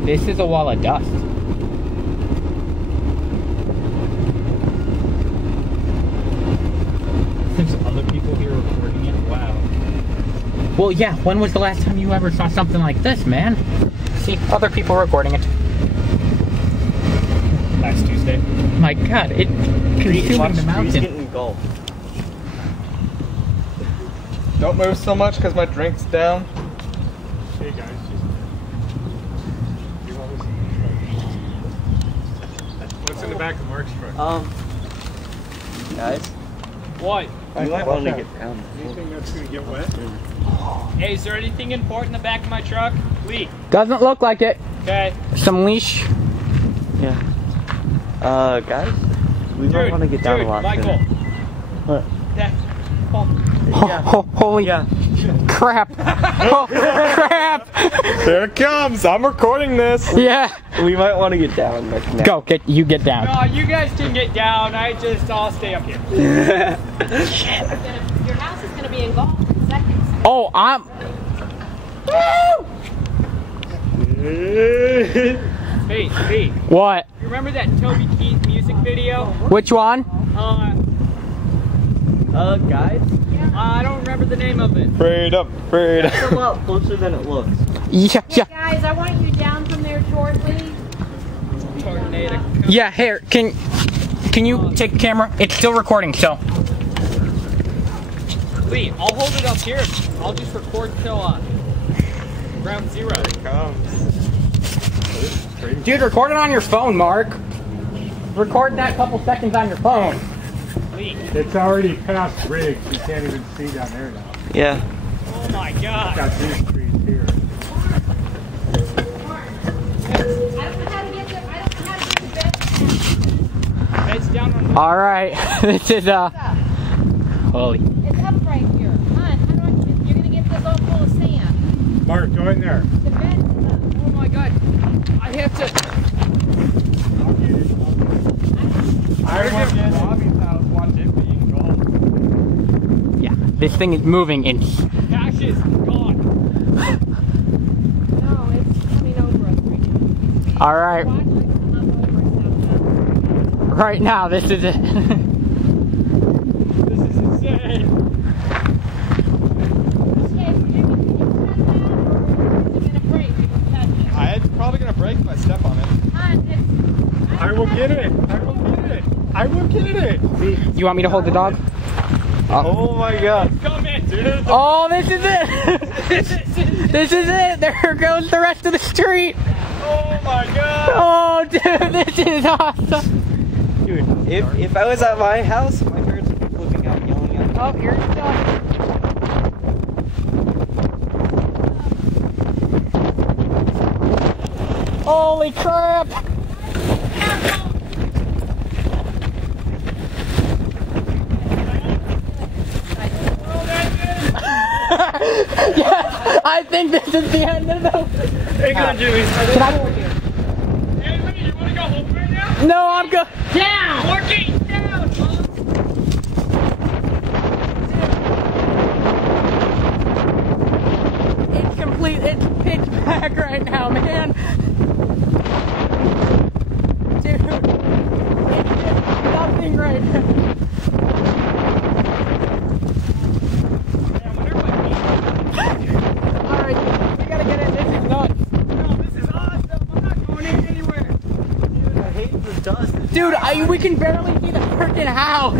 This is a wall of dust. There's other people here recording it. Wow. Well, yeah, when was the last time you ever saw something like this, man? See, other people recording it. Last Tuesday. My God, it consumed the mountain. Getting engulfed. Don't move so much because my drink's down. Hey guys, what's in the back of Mark's truck? Guys. What? You might want to get down. Anything that's gonna get wet? Hey, is there anything important in the back of my truck? Lee. Doesn't look like it. Okay. Some leash. Yeah. Guys, we might want to get down a lot. Michael. What? That. Holy crap. Oh, crap. There it comes. I'm recording this. Yeah. We might want to get down. Go, you get down. No, you guys can get down. I'll stay up here. Shit. Your house is going to be engulfed in seconds. Oh, Hey. What? You remember that Toby Keith music video? Which one? Guys? I don't remember the name of it. Prayed up. It's a lot closer than it looks. Yeah. Hey guys, I want you down from there shortly. Tornado. Yeah, here, can you take the camera? It's still recording, so. Lee, I'll hold it up here. I'll just record till ground zero. Here it comes. Dude, record it on your phone, Mark. Record that couple seconds on your phone. Lee. It's already past rigs. You can't even see down there now. Yeah. Oh my God. Got these trees here. I don't know how to get the bed. Heads down on. All right, this is holy. It's up right here. Hun, you're going to get this all full of sand. Mark, go in there. The bed is up. Oh my God. I have to. I'll get it. I went to Bobby's house, watch it being gone. Yeah, this thing is moving in. Cash is gone. No, it's coming over us right now. All right, Watch it come over us. right now, this is it. This is insane. Okay, so you're going to break. You can catch it. It's probably gonna break if I step on it. Hun, I will get it. I will get it. You want me to hold the dog? Oh my God. Come in, dude. Oh, this is it. This is it. There goes the rest of the street. Oh my God. Oh, dude, this is awesome. Dude, if I was at my house, my parents would be flipping out, yelling at me. Oh, here's the dog. Holy crap! Yes, I think this is the end of the. Hang on, Jimmy. Can I? Hey, Lee, you want to go home right now? No, I'm good. Down. Working down. It's complete. It's pitch black right now, man. Dude, it's just nothing right now. Alright, we gotta get in. This is nuts. No, this is awesome. I'm not going in anywhere. Dude, I hate the dust. Dude, we can barely see the freaking house.